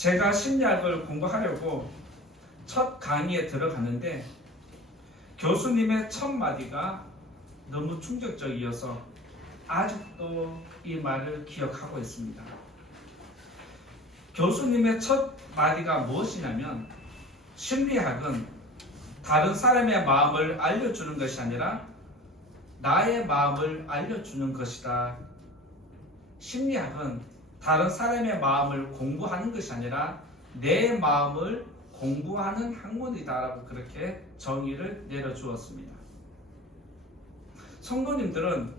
제가 심리학을 공부하려고 첫 강의에 들어갔는데 교수님의 첫 마디가 너무 충격적이어서 아직도 이 말을 기억하고 있습니다. 교수님의 첫 마디가 무엇이냐면, 심리학은 다른 사람의 마음을 알려주는 것이 아니라 나의 마음을 알려주는 것이다. 심리학은 다른 사람의 마음을 공부하는 것이 아니라 내 마음을 공부하는 학문이다라고 그렇게 정의를 내려주었습니다. 성도님들은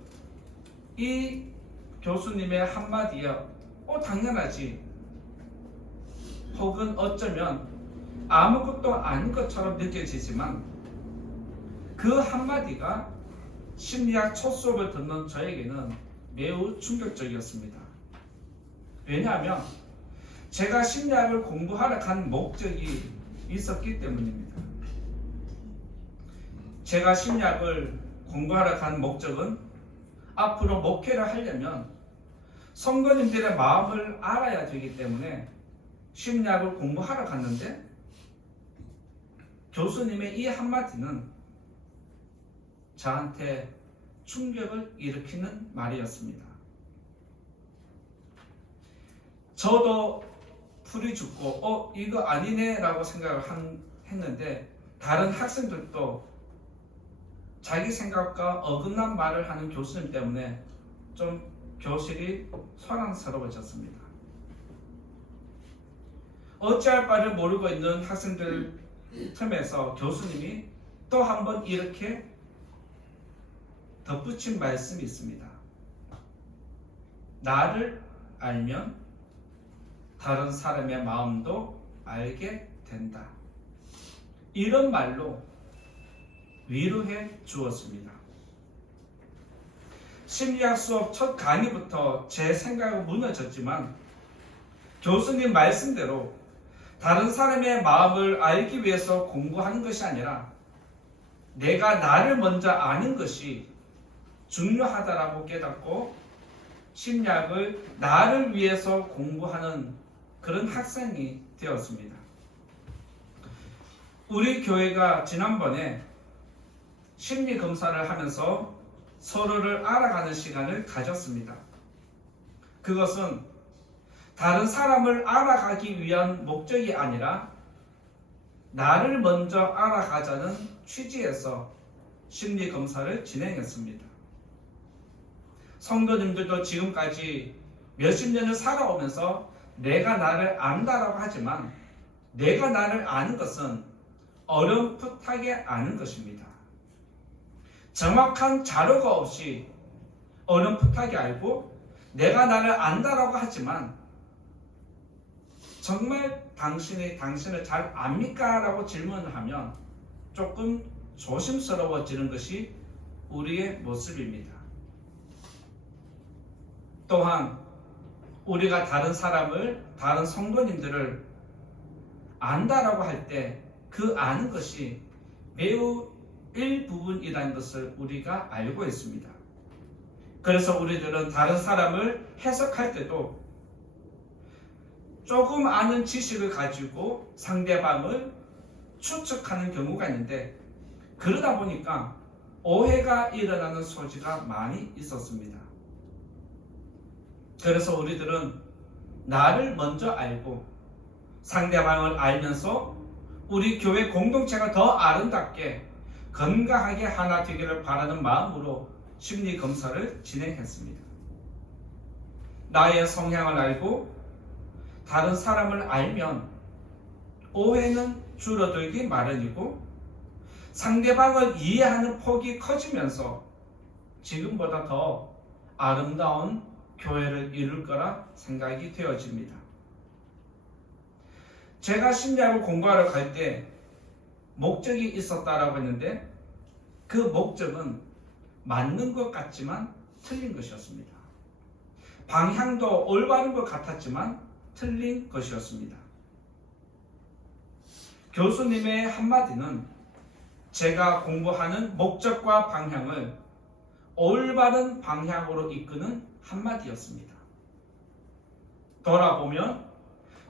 이 교수님의 한마디에 당연하지, 혹은 어쩌면 아무것도 아닌 것처럼 느껴지지만, 그 한마디가 심리학 첫 수업을 듣는 저에게는 매우 충격적이었습니다. 왜냐하면 제가 심리학을 공부하러 간 목적이 있었기 때문입니다. 제가 심리학을 공부하러 간 목적은 앞으로 목회를 하려면 성도님들의 마음을 알아야 되기 때문에 심리학을 공부하러 갔는데, 교수님의 이 한마디는 저한테 충격을 일으키는 말이었습니다. 저도 풀이 죽고 이거 아니네 라고 생각을 했는데, 다른 학생들도 자기 생각과 어긋난 말을 하는 교수님 때문에 좀 교실이 소란스러워졌습니다. 어찌할 바를 모르고 있는 학생들 틈에서 교수님이 또 한 번 이렇게 덧붙인 말씀이 있습니다. 나를 알면 다른 사람의 마음도 알게 된다. 이런 말로 위로해 주었습니다. 심리학 수업 첫 강의부터 제 생각은 무너졌지만, 교수님 말씀대로 다른 사람의 마음을 알기 위해서 공부하는 것이 아니라 내가 나를 먼저 아는 것이 중요하다라고 깨닫고 심리학을 나를 위해서 공부하는 그런 학생이 되었습니다. 우리 교회가 지난번에 심리 검사를 하면서 서로를 알아가는 시간을 가졌습니다. 그것은 다른 사람을 알아가기 위한 목적이 아니라 나를 먼저 알아가자는 취지에서 심리 검사를 진행했습니다. 성도님들도 지금까지 몇십 년을 살아오면서 내가 나를 안다라고 하지만, 내가 나를 아는 것은 어렴풋하게 아는 것입니다. 정확한 자료가 없이 어렴풋하게 알고, 내가 나를 안다라고 하지만 정말 당신이 당신을 잘 압니까? 라고 질문을 하면 조금 조심스러워지는 것이 우리의 모습입니다. 또한 우리가 다른 사람을, 다른 성도님들을 안다라고 할 때 그 아는 것이 매우 일부분이라는 것을 우리가 알고 있습니다. 그래서 우리들은 다른 사람을 해석할 때도 조금 아는 지식을 가지고 상대방을 추측하는 경우가 있는데, 그러다 보니까 오해가 일어나는 소지가 많이 있었습니다. 그래서 우리들은 나를 먼저 알고 상대방을 알면서 우리 교회 공동체가 더 아름답게 건강하게 하나 되기를 바라는 마음으로 심리 검사를 진행했습니다. 나의 성향을 알고 다른 사람을 알면 오해는 줄어들기 마련이고, 상대방을 이해하는 폭이 커지면서 지금보다 더 아름다운 교회를 이룰 거라 생각이 되어집니다. 제가 심리학을 공부하러 갈 때 목적이 있었다라고 했는데, 그 목적은 맞는 것 같지만 틀린 것이었습니다. 방향도 올바른 것 같았지만 틀린 것이었습니다. 교수님의 한마디는 제가 공부하는 목적과 방향을 올바른 방향으로 이끄는 한마디였습니다. 돌아보면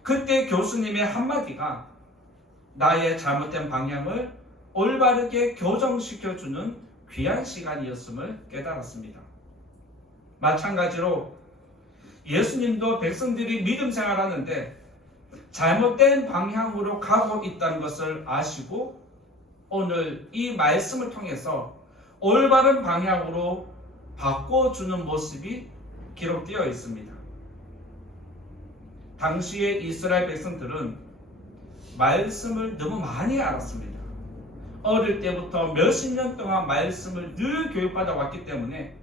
그때 교수님의 한마디가 나의 잘못된 방향을 올바르게 교정시켜주는 귀한 시간이었음을 깨달았습니다. 마찬가지로 예수님도 백성들이 믿음 생활하는데 잘못된 방향으로 가고 있다는 것을 아시고 오늘 이 말씀을 통해서 올바른 방향으로 바꿔주는 모습이 기록되어 있습니다. 당시의 이스라엘 백성들은 말씀을 너무 많이 알았습니다. 어릴 때부터 몇십 년 동안 말씀을 늘 교육받아 왔기 때문에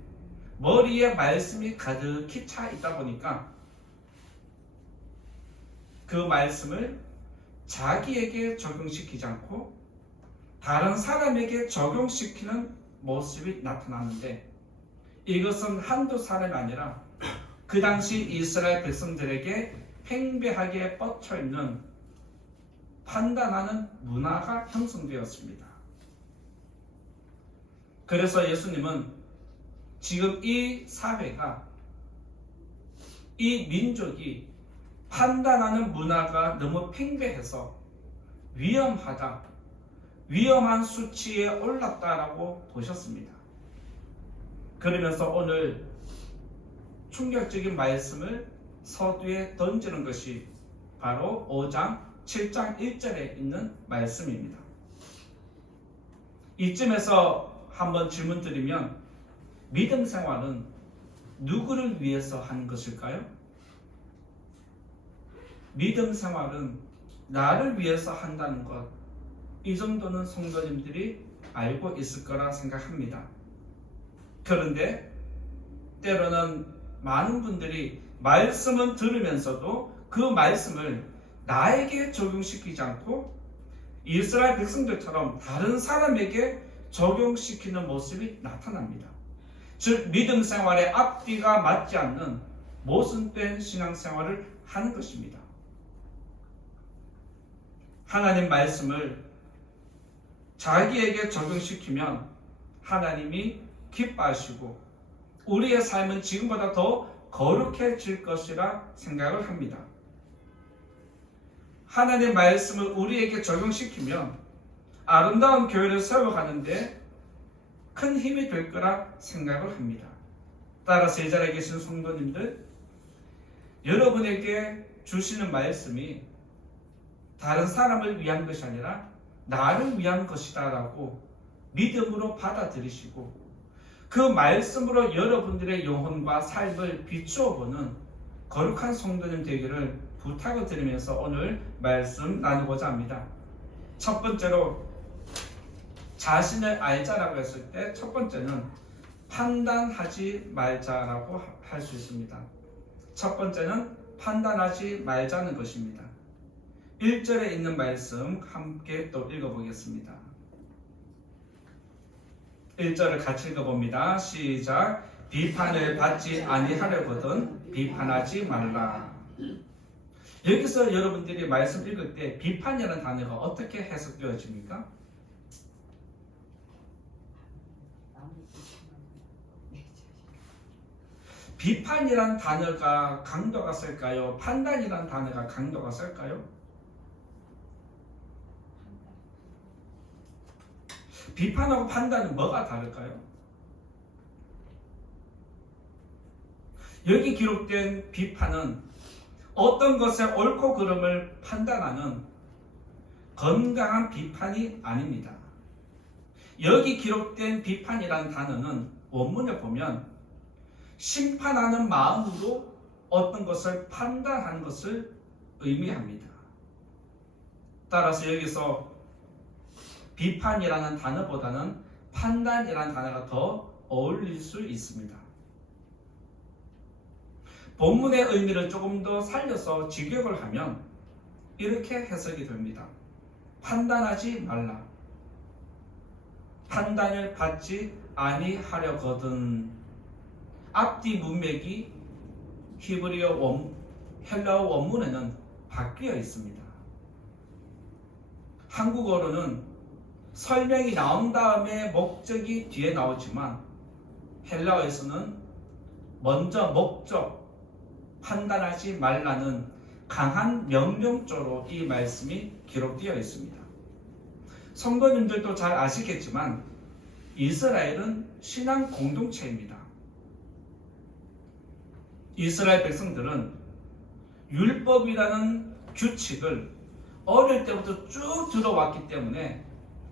머리에 말씀이 가득히 차 있다 보니까 그 말씀을 자기에게 적용시키지 않고 다른 사람에게 적용시키는 모습이 나타나는데 이것은 한두 사람이 아니라 그 당시 이스라엘 백성들에게 팽배하게 뻗쳐있는 판단하는 문화가 형성되었습니다. 그래서 예수님은 지금 이 사회가, 이 민족이 판단하는 문화가 너무 팽배해서 위험하다, 위험한 수치에 올랐다라고 보셨습니다. 그러면서 오늘 충격적인 말씀을 서두에 던지는 것이 바로 5장 7장 1절에 있는 말씀입니다. 이쯤에서 한번 질문 드리면 믿음 생활은 누구를 위해서 하는 것일까요? 믿음 생활은 나를 위해서 한다는 것, 이 정도는 성도님들이 알고 있을 거라 생각합니다. 그런데 때로는 많은 분들이 말씀은 들으면서도 그 말씀을 나에게 적용시키지 않고 이스라엘 백성들처럼 다른 사람에게 적용시키는 모습이 나타납니다. 즉 믿음 생활의 앞뒤가 맞지 않는 모순된 신앙생활을 하는 것입니다. 하나님 말씀을 자기에게 적용시키면 하나님이 기뻐하시고 우리의 삶은 지금보다 더 거룩해질 것이라 생각을 합니다. 하나님의 말씀을 우리에게 적용시키면 아름다운 교회를 세워가는데 큰 힘이 될 거라 생각을 합니다. 따라서 이 자리에 계신 성도님들, 여러분에게 주시는 말씀이 다른 사람을 위한 것이 아니라 나를 위한 것이다 라고 믿음으로 받아들이시고 그 말씀으로 여러분들의 영혼과 삶을 비추어 보는 거룩한 성도님 되기를 부탁을 드리면서 오늘 말씀 나누고자 합니다. 첫 번째로 자신을 알자라고 했을 때 첫 번째는 판단하지 말자라고 할 수 있습니다. 첫 번째는 판단하지 말자는 것입니다. 1절에 있는 말씀 함께 또 읽어보겠습니다. 1절을 같이 읽어봅니다. 시작. 비판을 받지 아니하려거든 비판하지 말라. 여기서 여러분들이 말씀 읽을 때 비판이라는 단어가 어떻게 해석되어집니까? 비판이란 단어가 강도가 셀까요? 판단이란 단어가 강도가 셀까요? 비판하고 판단은 뭐가 다를까요? 여기 기록된 비판은 어떤 것의 옳고 그름을 판단하는 건강한 비판이 아닙니다. 여기 기록된 비판이라는 단어는 원문에 보면 심판하는 마음으로 어떤 것을 판단하는 것을 의미합니다. 따라서 여기서 비판이라는 단어보다는 판단이라는 단어가 더 어울릴 수 있습니다. 본문의 의미를 조금 더 살려서 직역을 하면 이렇게 해석이 됩니다. 판단하지 말라. 판단을 받지 아니하려거든. 앞뒤 문맥이 헬라어 원문에는 바뀌어 있습니다. 한국어로는 설명이 나온 다음에 목적이 뒤에 나오지만 헬라어에서는 먼저 목적, 판단하지 말라는 강한 명령조로 이 말씀이 기록되어 있습니다. 성도님들도 잘 아시겠지만 이스라엘은 신앙 공동체입니다. 이스라엘 백성들은 율법이라는 규칙을 어릴 때부터 쭉 들어왔기 때문에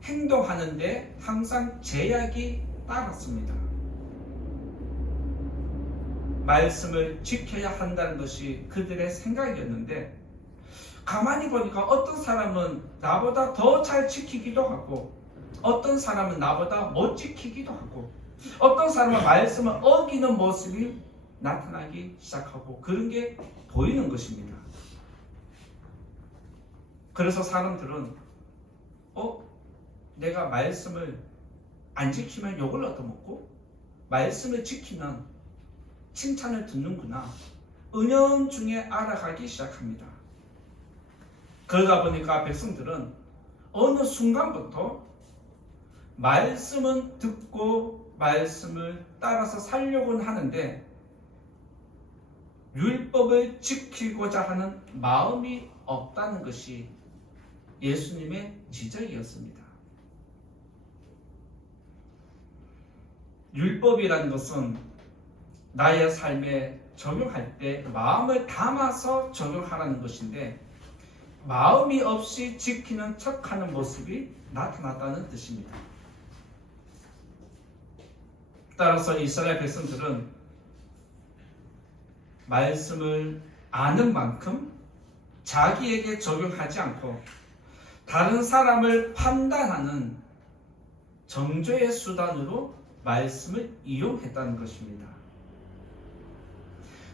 행동하는데 항상 제약이 따랐습니다. 말씀을 지켜야 한다는 것이 그들의 생각이었는데 가만히 보니까 어떤 사람은 나보다 더 잘 지키기도 하고 어떤 사람은 나보다 못 지키기도 하고 어떤 사람은 말씀을 어기는 모습이 나타나기 시작하고 그런 게 보이는 것입니다. 그래서 사람들은 내가 말씀을 안 지키면 욕을 얻어먹고 말씀을 지키면 칭찬을 듣는구나. 은연중에 알아가기 시작합니다. 그러다 보니까 백성들은 어느 순간부터 말씀은 듣고 말씀을 따라서 살려고는 하는데 율법을 지키고자 하는 마음이 없다는 것이 예수님의 지적이었습니다. 율법이라는 것은 나의 삶에 적용할 때 마음을 담아서 적용하라는 것인데 마음이 없이 지키는 척하는 모습이 나타났다는 뜻입니다. 따라서 이스라엘 백성들은 말씀을 아는 만큼 자기에게 적용하지 않고 다른 사람을 판단하는 정죄의 수단으로 말씀을 이용했다는 것입니다.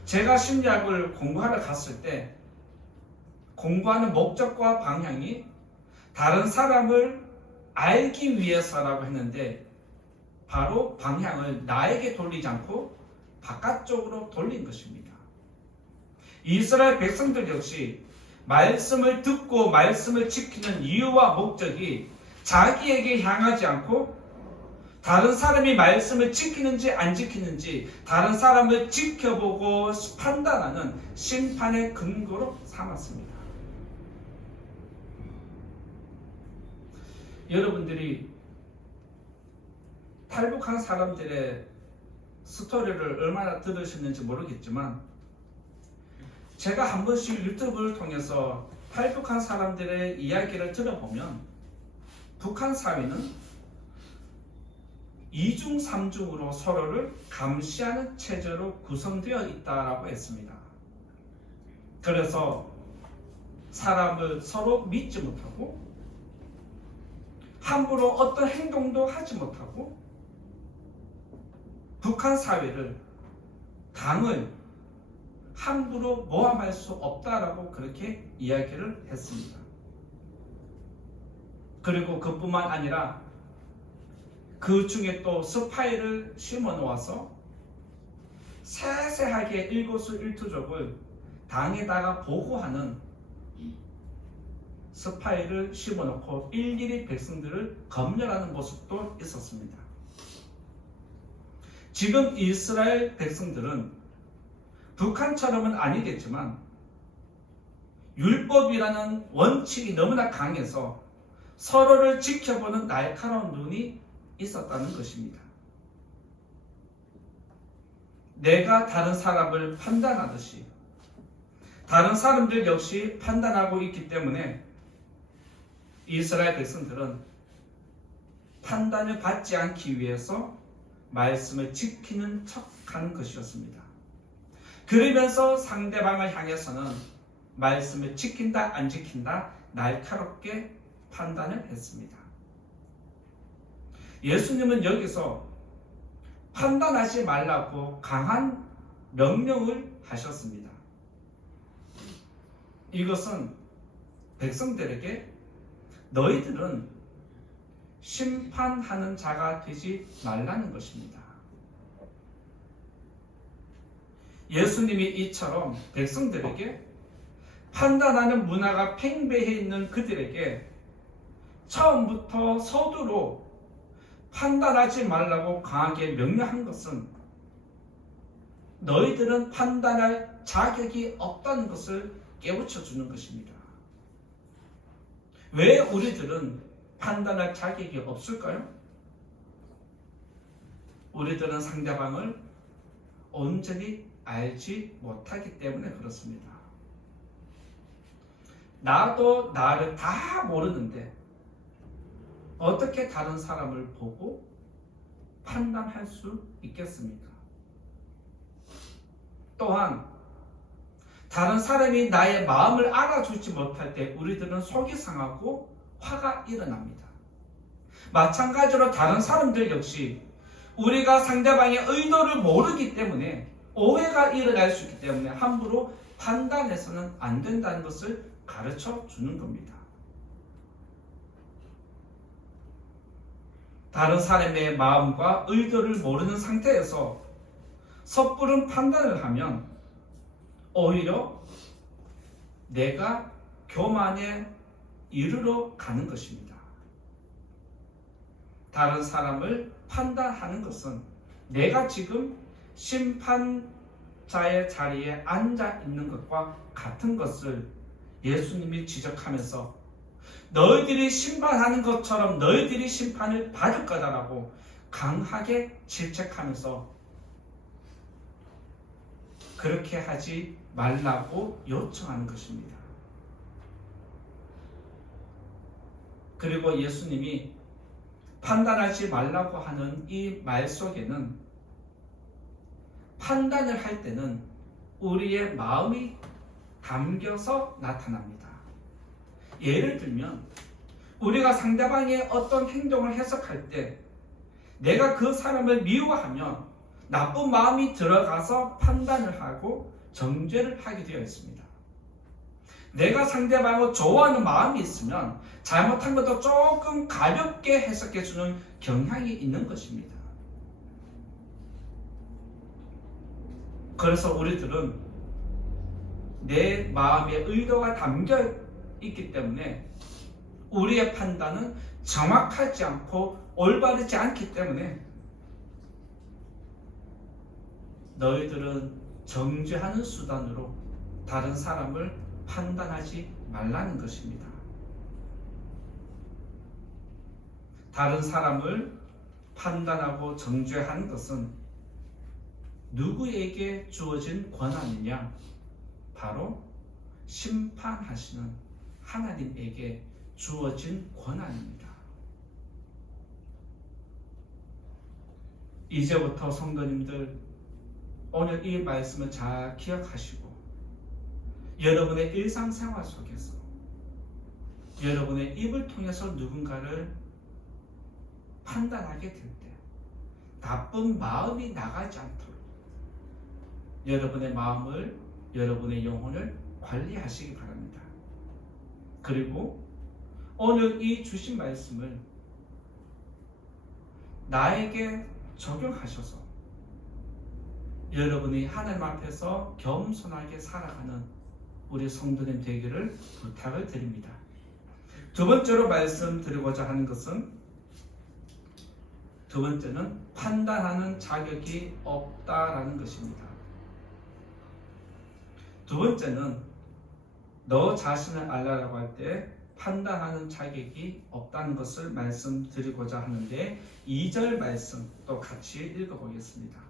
제가 심리학을 공부하러 갔을 때 공부하는 목적과 방향이 다른 사람을 알기 위해서라고 했는데 바로 방향을 나에게 돌리지 않고 바깥쪽으로 돌린 것입니다. 이스라엘 백성들 역시 말씀을 듣고 말씀을 지키는 이유와 목적이 자기에게 향하지 않고 다른 사람이 말씀을 지키는지 안 지키는지 다른 사람을 지켜보고 판단하는 심판의 근거로 삼았습니다. 여러분들이 탈북한 사람들의 스토리를 얼마나 들으셨는지 모르겠지만 제가 한 번씩 유튜브를 통해서 탈북한 사람들의 이야기를 들어보면 북한 사회는 2중, 3중으로 서로를 감시하는 체제로 구성되어 있다고 했습니다. 그래서 사람을 서로 믿지 못하고 함부로 어떤 행동도 하지 못하고 북한 사회를 당을 함부로 모함할 수 없다라고 그렇게 이야기를 했습니다. 그리고 그뿐만 아니라 그 중에 또 스파이를 심어 놓아서 세세하게 일거수일투족을 당에다가 보고하는 스파이를 심어 놓고 일일이 백성들을 검열하는 모습도 있었습니다. 지금 이스라엘 백성들은 북한처럼은 아니겠지만 율법이라는 원칙이 너무나 강해서 서로를 지켜보는 날카로운 눈이 있었다는 것입니다. 내가 다른 사람을 판단하듯이 다른 사람들 역시 판단하고 있기 때문에 이스라엘 백성들은 판단을 받지 않기 위해서 말씀을 지키는 척하는 것이었습니다. 그러면서 상대방을 향해서는 말씀을 지킨다 안 지킨다 날카롭게 판단을 했습니다. 예수님은 여기서 판단하지 말라고 강한 명령을 하셨습니다. 이것은 백성들에게 너희들은 심판하는 자가 되지 말라는 것입니다. 예수님이 이처럼 백성들에게 판단하는 문화가 팽배해 있는 그들에게 처음부터 서두로 판단하지 말라고 강하게 명령한 것은 너희들은 판단할 자격이 없다는 것을 깨우쳐 주는 것입니다. 왜 우리들은 판단할 자격이 없을까요? 우리들은 상대방을 온전히 알지 못하기 때문에 그렇습니다. 나도 나를 다 모르는데 어떻게 다른 사람을 보고 판단할 수 있겠습니까? 또한 다른 사람이 나의 마음을 알아주지 못할 때 우리들은 속이 상하고 화가 일어납니다. 마찬가지로 다른 사람들 역시 우리가 상대방의 의도를 모르기 때문에 오해가 일어날 수 있기 때문에 함부로 판단해서는 안 된다는 것을 가르쳐 주는 겁니다. 다른 사람의 마음과 의도를 모르는 상태에서 섣부른 판단을 하면 오히려 내가 교만에 이르러 가는 것입니다. 다른 사람을 판단하는 것은 내가 지금 심판자의 자리에 앉아 있는 것과 같은 것을 예수님이 지적하면서 너희들이 심판하는 것처럼 너희들이 심판을 받을 거다라고 강하게 질책하면서 그렇게 하지 말라고 요청하는 것입니다. 그리고 예수님이 판단하지 말라고 하는 이 말 속에는 판단을 할 때는 우리의 마음이 담겨서 나타납니다. 예를 들면 우리가 상대방의 어떤 행동을 해석할 때 내가 그 사람을 미워하면 나쁜 마음이 들어가서 판단을 하고 정죄를 하게 되어 있습니다. 내가 상대방을 좋아하는 마음이 있으면 잘못한 것도 조금 가볍게 해석해주는 경향이 있는 것입니다. 그래서 우리들은 내 마음의 의도가 담겨 있기 때문에 우리의 판단은 정확하지 않고 올바르지 않기 때문에 너희들은 정죄하는 수단으로 다른 사람을 판단하지 말라는 것입니다. 다른 사람을 판단하고 정죄하는 것은 누구에게 주어진 권한이냐? 바로 심판하시는 하나님에게 주어진 권한입니다. 이제부터 성도님들 오늘 이 말씀을 잘 기억하시고 여러분의 일상생활 속에서 여러분의 입을 통해서 누군가를 판단하게 될 때 나쁜 마음이 나가지 않도록 여러분의 마음을, 여러분의 영혼을 관리하시기 바랍니다. 그리고 오늘 이 주신 말씀을 나에게 적용하셔서 여러분이 하나님 앞에서 겸손하게 살아가는 우리 성도님 되기를 부탁을 드립니다. 두 번째로 말씀드리고자 하는 것은 두 번째는 판단하는 자격이 없다라는 것입니다. 두 번째는 너 자신을 알라라고 할 때 판단하는 자격이 없다는 것을 말씀드리고자 하는데 2절 말씀 또 같이 읽어보겠습니다.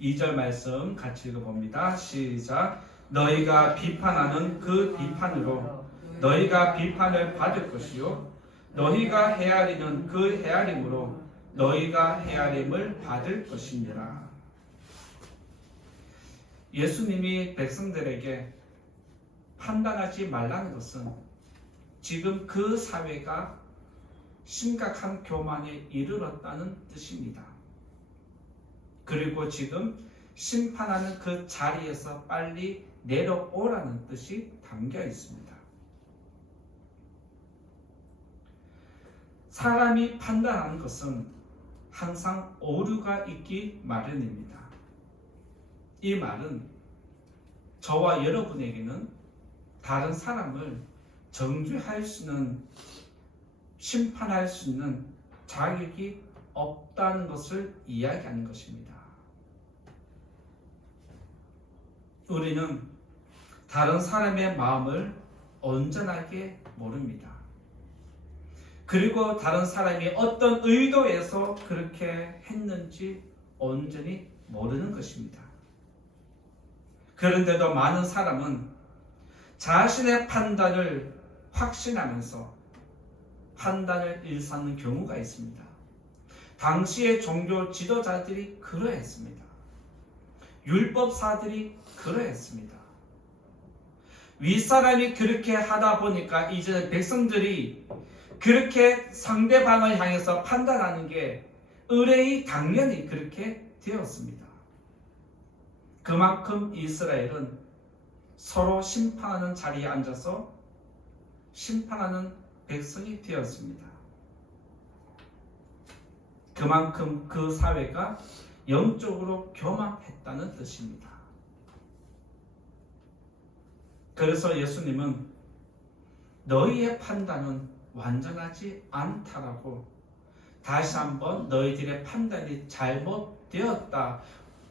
2절 말씀 같이 읽어봅니다. 시작. 너희가 비판하는 그 비판으로 너희가 비판을 받을 것이요 너희가 헤아리는 그 헤아림으로 너희가 헤아림을 받을 것이니라. 예수님이 백성들에게 판단하지 말라는 것은 지금 그 사회가 심각한 교만에 이르렀다는 뜻입니다. 그리고 지금 심판하는 그 자리에서 빨리 내려오라는 뜻이 담겨 있습니다. 사람이 판단하는 것은 항상 오류가 있기 마련입니다. 이 말은 저와 여러분에게는 다른 사람을 정죄할 수 있는, 심판할 수 있는 자격이 없다는 것을 이야기하는 것입니다. 우리는 다른 사람의 마음을 온전하게 모릅니다. 그리고 다른 사람이 어떤 의도에서 그렇게 했는지 온전히 모르는 것입니다. 그런데도 많은 사람은 자신의 판단을 확신하면서 판단을 일삼는 경우가 있습니다. 당시의 종교 지도자들이 그러했습니다. 율법사들이 그러했습니다. 윗사람이 그렇게 하다 보니까 이제는 백성들이 그렇게 상대방을 향해서 판단하는 게 의뢰의 당연히 그렇게 되었습니다. 그만큼 이스라엘은 서로 심판하는 자리에 앉아서 심판하는 백성이 되었습니다. 그만큼 그 사회가 영적으로 교만했다는 뜻입니다. 그래서 예수님은 너희의 판단은 완전하지 않다라고 다시 한번 너희들의 판단이 잘못되었다.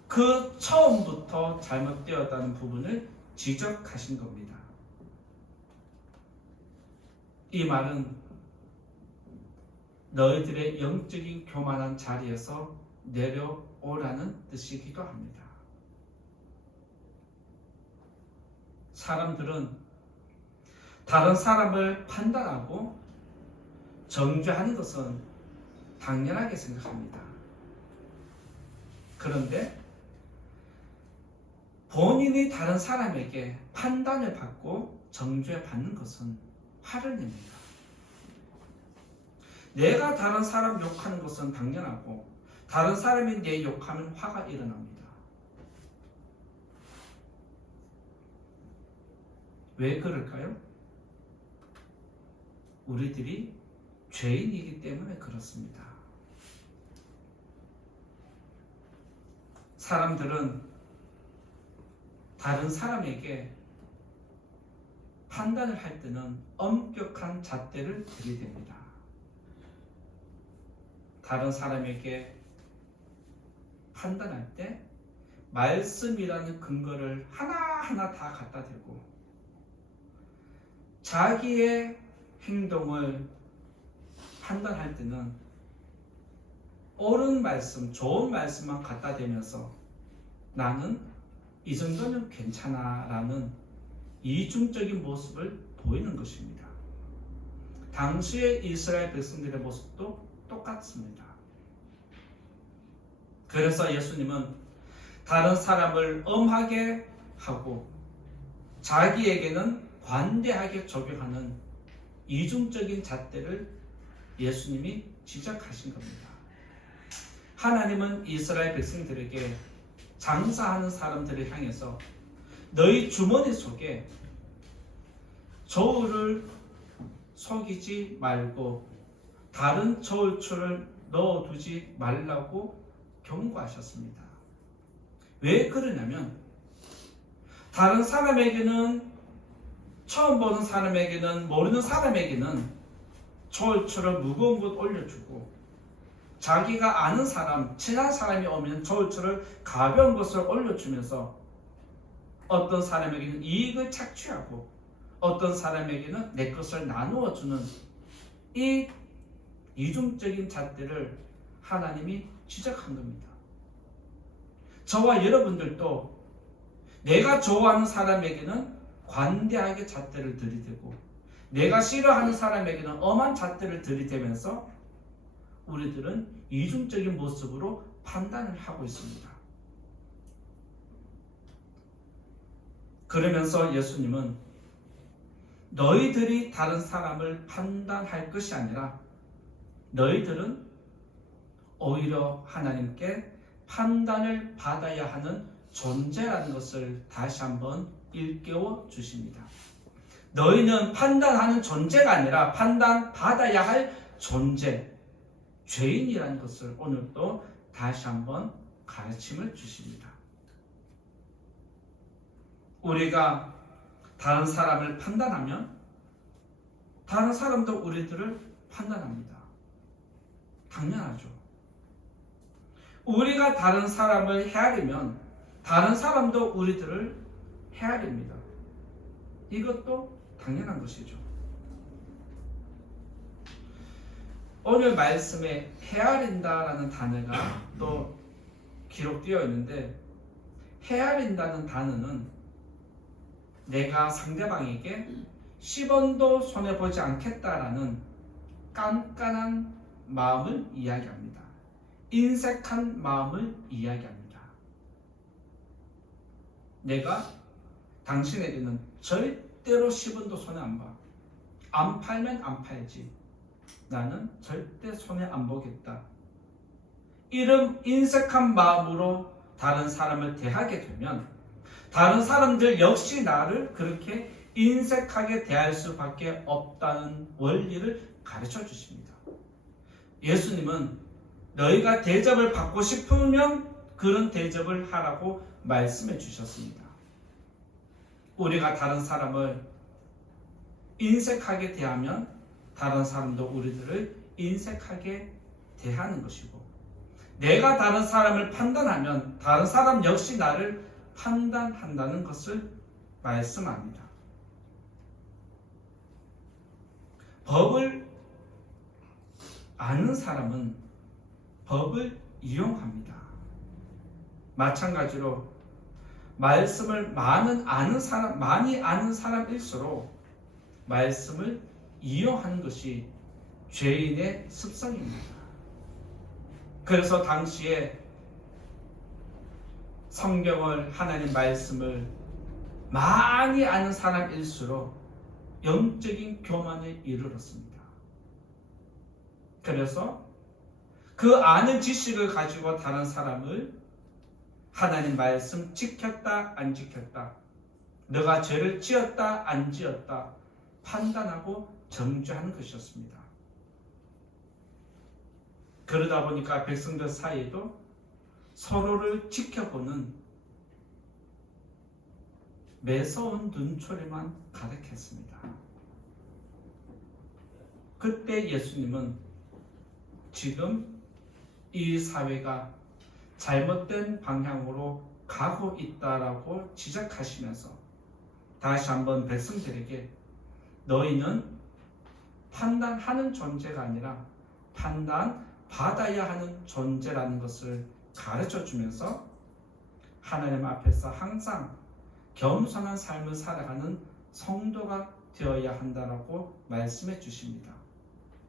그 처음부터 잘못되었다는 부분을 지적하신 겁니다. 이 말은 너희들의 영적인 교만한 자리에서 내려오라는 뜻이기도 합니다. 사람들은 다른 사람을 판단하고 정죄하는 것은 당연하게 생각합니다. 그런데 본인이 다른 사람에게 판단을 받고 정죄받는 것은 화를 냅니다. 내가 다른 사람 욕하는 것은 당연하고 다른 사람이 내 욕하면 화가 일어납니다. 왜 그럴까요? 우리들이 죄인이기 때문에 그렇습니다. 사람들은 다른 사람에게 판단을 할 때는 엄격한 잣대를 들이댑니다. 다른 사람에게 판단할 때 말씀이라는 근거를 하나하나 다 갖다 대고 자기의 행동을 판단할 때는 옳은 말씀, 좋은 말씀만 갖다 대면서 나는 이 정도면 괜찮아 라는 이중적인 모습을 보이는 것입니다. 당시의 이스라엘 백성들의 모습도 똑같습니다. 그래서 예수님은 다른 사람을 엄하게 하고 자기에게는 관대하게 적용하는 이중적인 잣대를 예수님이 지적하신 겁니다. 하나님은 이스라엘 백성들에게 장사하는 사람들을 향해서 너희 주머니 속에 저울을 속이지 말고 다른 저울추를 넣어두지 말라고 경고하셨습니다. 왜 그러냐면 다른 사람에게는 처음 보는 사람에게는 모르는 사람에게는 저울추를 무거운 곳 올려주고 자기가 아는 사람, 친한 사람이 오면 저울추를 가벼운 것을 올려주면서 어떤 사람에게는 이익을 착취하고 어떤 사람에게는 내 것을 나누어 주는 이 이중적인 잣대를 하나님이 지적한 겁니다. 저와 여러분들도 내가 좋아하는 사람에게는 관대하게 잣대를 들이대고 내가 싫어하는 사람에게는 엄한 잣대를 들이대면서 우리들은 이중적인 모습으로 판단을 하고 있습니다. 그러면서 예수님은 너희들이 다른 사람을 판단할 것이 아니라 너희들은 오히려 하나님께 판단을 받아야 하는 존재라는 것을 다시 한번 일깨워 주십니다. 너희는 판단하는 존재가 아니라 판단받아야 할 존재, 죄인이라는 것을 오늘 또 다시 한번 가르침을 주십니다. 우리가 다른 사람을 판단하면 다른 사람도 우리들을 판단합니다. 당연하죠. 우리가 다른 사람을 헤아리면 다른 사람도 우리들을 헤아립니다. 이것도 당연한 것이죠. 오늘 말씀에 헤아린다라는 단어가 또 기록되어 있는데, 헤아린다는 단어는 내가 상대방에게 10원도 손해보지 않겠다라는 깐깐한 마음을 이야기합니다. 인색한 마음을 이야기합니다. 내가 당신에게는 절대로 10원도 손해 안 봐. 안 팔면 안 팔지. 나는 절대 손해 안 보겠다. 이런 인색한 마음으로 다른 사람을 대하게 되면 다른 사람들 역시 나를 그렇게 인색하게 대할 수밖에 없다는 원리를 가르쳐 주십니다. 예수님은 너희가 대접을 받고 싶으면 그런 대접을 하라고 말씀해 주셨습니다. 우리가 다른 사람을 인색하게 대하면 다른 사람도 우리들을 인색하게 대하는 것이고, 내가 다른 사람을 판단하면 다른 사람 역시 나를 판단한다는 것을 말씀합니다. 법을 아는 사람은 법을 이용합니다. 마찬가지로 말씀을 많이 아는 사람일수록 말씀을 이용하는 것이 죄인의 습성입니다. 그래서 당시에 성경을, 하나님 말씀을 많이 아는 사람일수록 영적인 교만에 이르렀습니다. 그래서 그 아는 지식을 가지고 다른 사람을 하나님 말씀 지켰다 안 지켰다, 너가 죄를 지었다 안 지었다 판단하고 정죄하는 것이었습니다. 그러다 보니까 백성들 사이에도 서로를 지켜보는 매서운 눈초리만 가득했습니다. 그때 예수님은 지금 이 사회가 잘못된 방향으로 가고 있다라고 지적하시면서 다시 한번 백성들에게 너희는 판단하는 존재가 아니라 판단받아야 하는 존재라는 것을 가르쳐 주면서 하나님 앞에서 항상 겸손한 삶을 살아가는 성도가 되어야 한다라고 말씀해 주십니다.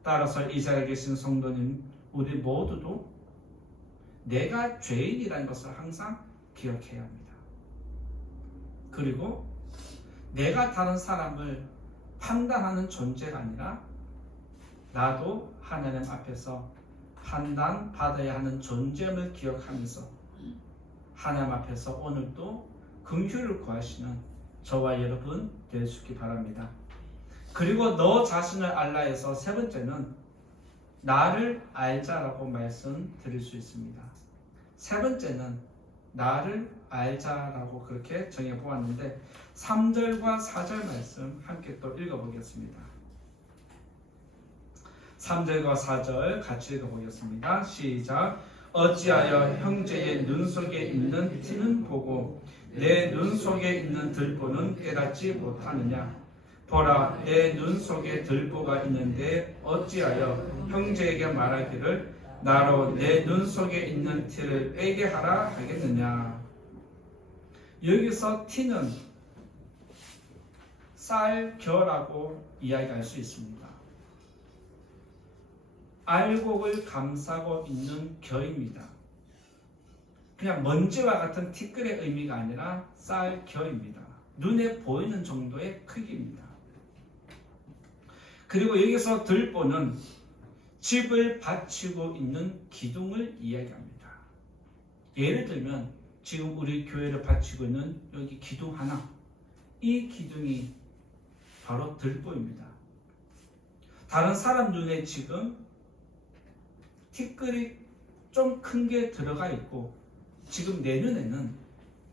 따라서 이 자리에 계신 성도님, 우리 모두도 내가 죄인이라는 것을 항상 기억해야 합니다. 그리고 내가 다른 사람을 판단하는 존재가 아니라 나도 하나님 앞에서 판단받아야 하는 존재임을 기억하면서 하나님 앞에서 오늘도 긍휼을 구하시는 저와 여러분 될 수 있기 바랍니다. 그리고 너 자신을 알라 해서 세 번째는 나를 알자라고 말씀드릴 수 있습니다. 세 번째는 나를 알자라고 그렇게 정해보았는데 3절과 4절 말씀 함께 또 읽어보겠습니다. 3절과 4절 같이 읽어보겠습니다. 시작. 어찌하여 형제의 눈 속에 있는 티는 보고 내 눈 속에 있는 들보는 깨닫지 못하느냐? 보라, 내 눈 속에 들보가 있는데 어찌하여 형제에게 말하기를 나로 내 눈 속에 있는 티를 빼게 하라 하겠느냐? 여기서 티는 쌀겨라고 이야기할 수 있습니다. 알곡을 감싸고 있는 겨입니다. 그냥 먼지와 같은 티끌의 의미가 아니라 쌀겨입니다. 눈에 보이는 정도의 크기입니다. 그리고 여기서 들보는 집을 받치고 있는 기둥을 이야기합니다. 예를 들면 지금 우리 교회를 받치고 있는 여기 기둥 하나, 이 기둥이 바로 들보입니다. 다른 사람 눈에 지금 티끌이 좀 큰 게 들어가 있고 지금 내 눈에는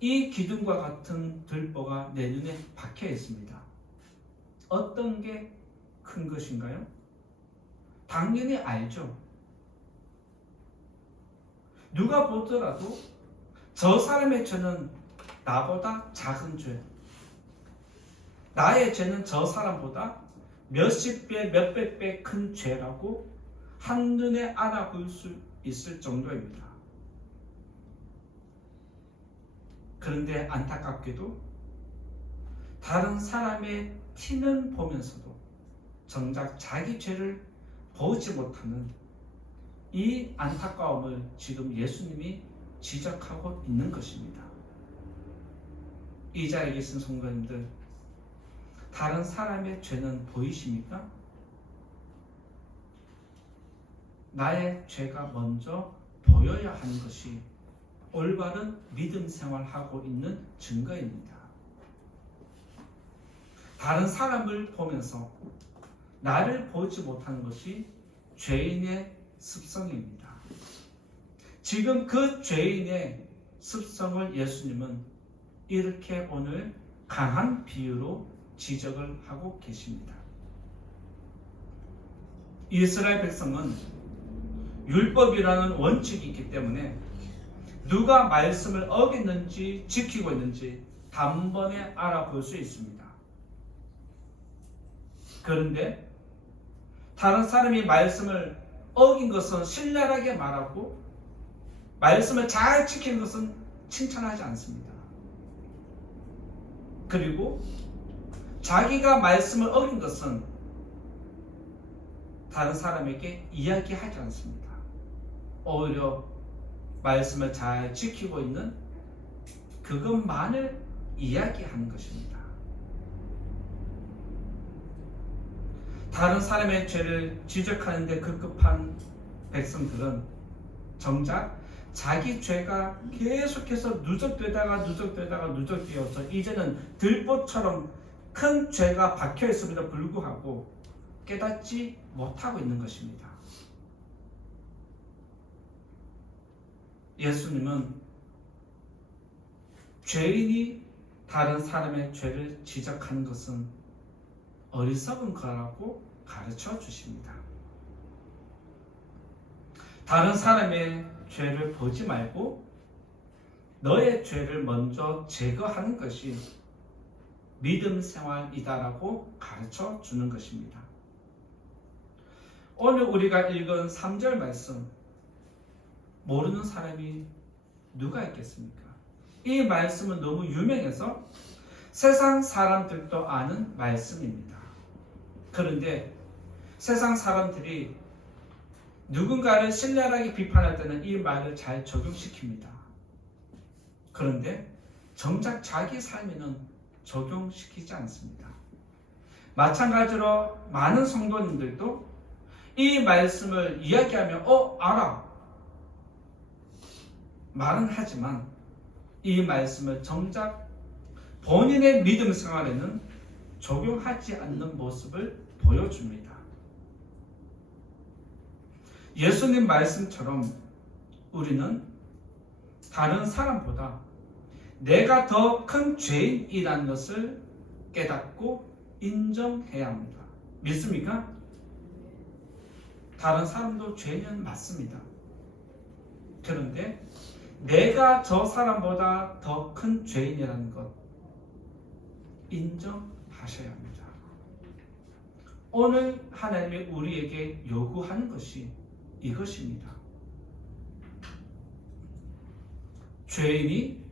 이 기둥과 같은 들보가 내 눈에 박혀 있습니다. 어떤 게 큰 것인가요? 당연히 알죠. 누가 보더라도 저 사람의 죄는 나보다 작은 죄, 나의 죄는 저 사람보다 몇십 배, 몇백 배 큰 죄라고 한눈에 알아볼 수 있을 정도입니다. 그런데 안타깝게도 다른 사람의 티는 보면서도 정작 자기 죄를 보지 못하는 이 안타까움을 지금 예수님이 지적하고 있는 것입니다. 이 자리에 계신 성도님들, 다른 사람의 죄는 보이십니까? 나의 죄가 먼저 보여야 하는 것이 올바른 믿음 생활하고 있는 증거입니다. 다른 사람을 보면서 나를 보지 못하는 것이 죄인의 습성입니다. 지금 그 죄인의 습성을 예수님은 이렇게 오늘 강한 비유로 지적을 하고 계십니다. 이스라엘 백성은 율법이라는 원칙이 있기 때문에 누가 말씀을 어겼는지 지키고 있는지 단번에 알아볼 수 있습니다. 그런데 다른 사람이 말씀을 어긴 것은 신랄하게 말하고 말씀을 잘 지키는 것은 칭찬하지 않습니다. 그리고 자기가 말씀을 어긴 것은 다른 사람에게 이야기하지 않습니다. 오히려 말씀을 잘 지키고 있는 그것만을 이야기하는 것입니다. 다른 사람의 죄를 지적하는데 급급한 백성들은 정작 자기 죄가 계속해서 누적되어서 이제는 들보처럼 큰 죄가 박혀 있음에도 불구하고 깨닫지 못하고 있는 것입니다. 예수님은 죄인이 다른 사람의 죄를 지적하는 것은 어리석은 거라고 가르쳐 주십니다. 다른 사람의 죄를 보지 말고 너의 죄를 먼저 제거하는 것이 믿음 생활이다라고 가르쳐 주는 것입니다. 오늘 우리가 읽은 3절 말씀, 모르는 사람이 누가 있겠습니까? 이 말씀은 너무 유명해서 세상 사람들도 아는 말씀입니다. 그런데 세상 사람들이 누군가를 신랄하게 비판할 때는 이 말을 잘 적용시킵니다. 그런데 정작 자기 삶에는 적용시키지 않습니다. 마찬가지로 많은 성도님들도 이 말씀을 이야기하면 알아 말은 하지만 이 말씀을 정작 본인의 믿음 생활에는 적용하지 않는 모습을 보여줍니다. 예수님 말씀처럼 우리는 다른 사람보다 내가 더 큰 죄인이라는 것을 깨닫고 인정해야 합니다. 믿습니까? 다른 사람도 죄는 맞습니다. 그런데 내가 저 사람보다 더 큰 죄인이라는 것 인정하셔야 합니다. 오늘 하나님이 우리에게 요구하는 것이 이것입니다. 죄인이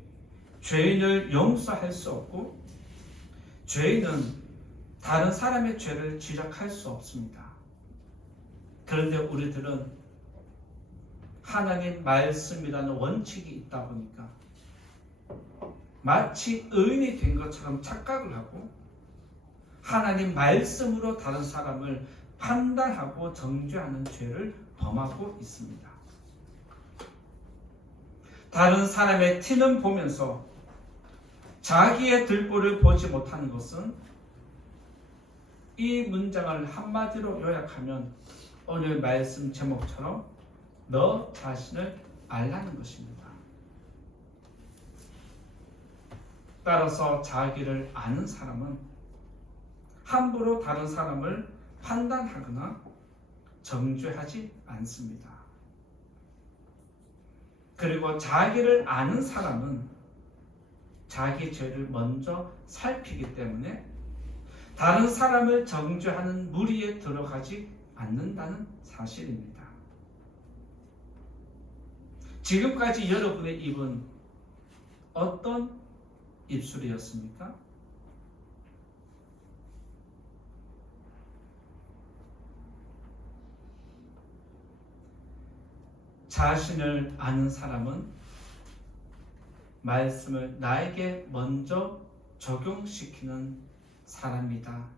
죄인을 용서할 수 없고 죄인은 다른 사람의 죄를 지적할 수 없습니다. 그런데 우리들은 하나님 말씀이라는 원칙이 있다 보니까 마치 의인이 된 것처럼 착각을 하고 하나님 말씀으로 다른 사람을 판단하고 정죄하는 죄를 범하고 있습니다. 다른 사람의 티는 보면서 자기의 들보를 보지 못하는 것은 이 문장을 한마디로 요약하면 오늘 말씀 제목처럼 너 자신을 알라는 것입니다. 따라서 자기를 아는 사람은 함부로 다른 사람을 판단하거나 정죄하지 않습니다. 그리고 자기를 아는 사람은 자기 죄를 먼저 살피기 때문에 다른 사람을 정죄하는 무리에 들어가지 않는다는 사실입니다. 지금까지 여러분의 입은 어떤 입술이었습니까? 자신을 아는 사람은 말씀을 나에게 먼저 적용시키는 사람이다.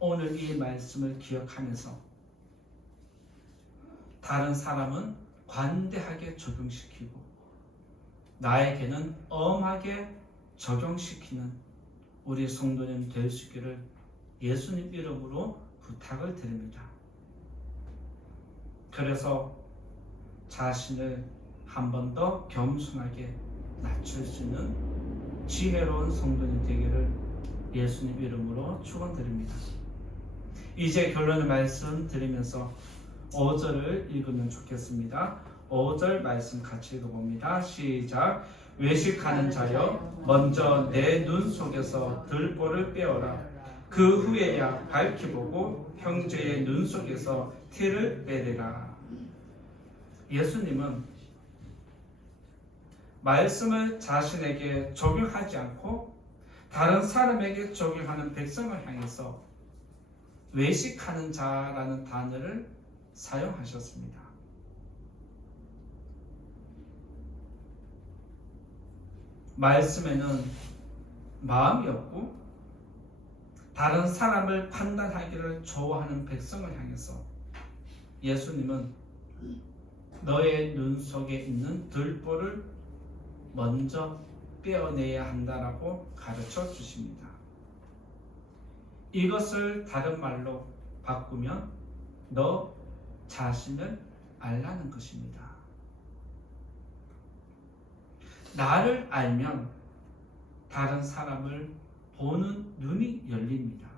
오늘 이 말씀을 기억하면서 다른 사람은 관대하게 적용시키고 나에게는 엄하게 적용시키는 우리 성도님 될 수 있기를 예수님 이름으로 부탁을 드립니다. 그래서 자신을 한 번 더 겸손하게 낮출 수 있는 지혜로운 성도님 되기를 예수님 이름으로 축원드립니다. 이제 결론의 말씀 드리면서 5절을 읽으면 좋겠습니다. 5절 말씀 같이 읽어봅니다. 시작. 외식하는 자여 먼저 내 눈 속에서 들보를 빼어라. 그 후에야 밝히 보고 형제의 눈 속에서 티를 빼내라. 예수님은 말씀을 자신에게 적용하지 않고 다른 사람에게 적용하는 백성을 향해서 외식하는 자라는 단어를 사용하셨습니다. 말씀에는 마음이 없고 다른 사람을 판단하기를 좋아하는 백성을 향해서 예수님은 너의 눈 속에 있는 들보를 먼저 빼어내야 한다라고 가르쳐 주십니다. 이것을 다른 말로 바꾸면 너 자신을 알라는 것입니다. 나를 알면 다른 사람을 보는 눈이 열립니다.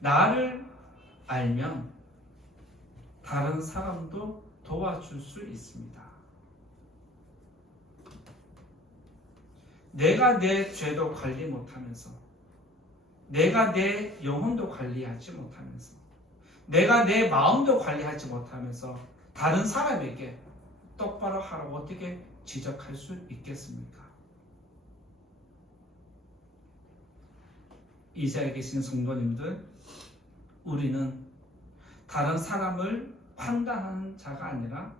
나를 알면 다른 사람도 도와줄 수 있습니다. 내가 내 죄도 관리 못하면서, 내가 내 영혼도 관리하지 못하면서, 내가 내 마음도 관리하지 못하면서 다른 사람에게 똑바로 하라고 어떻게 지적할 수 있겠습니까? 이 자리에 계신 성도님들, 우리는 다른 사람을 판단하는 자가 아니라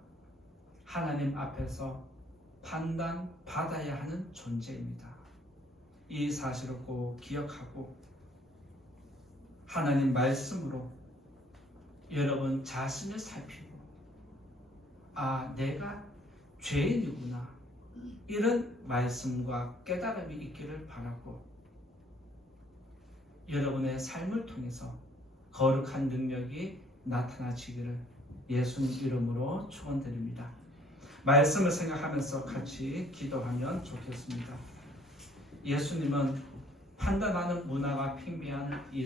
하나님 앞에서 판단받아야 하는 존재입니다. 이 사실을 꼭 기억하고 하나님 말씀으로 여러분 자신을 살피고 내가 죄인이구나 이런 말씀과 깨달음이 있기를 바라고 여러분의 삶을 통해서 거룩한 능력이 나타나시기를 예수님 이름으로 축원드립니다. 말씀을 생각하면서 같이 기도하면 좋겠습니다. 예수님은 판단하는 문화가 팽배한 이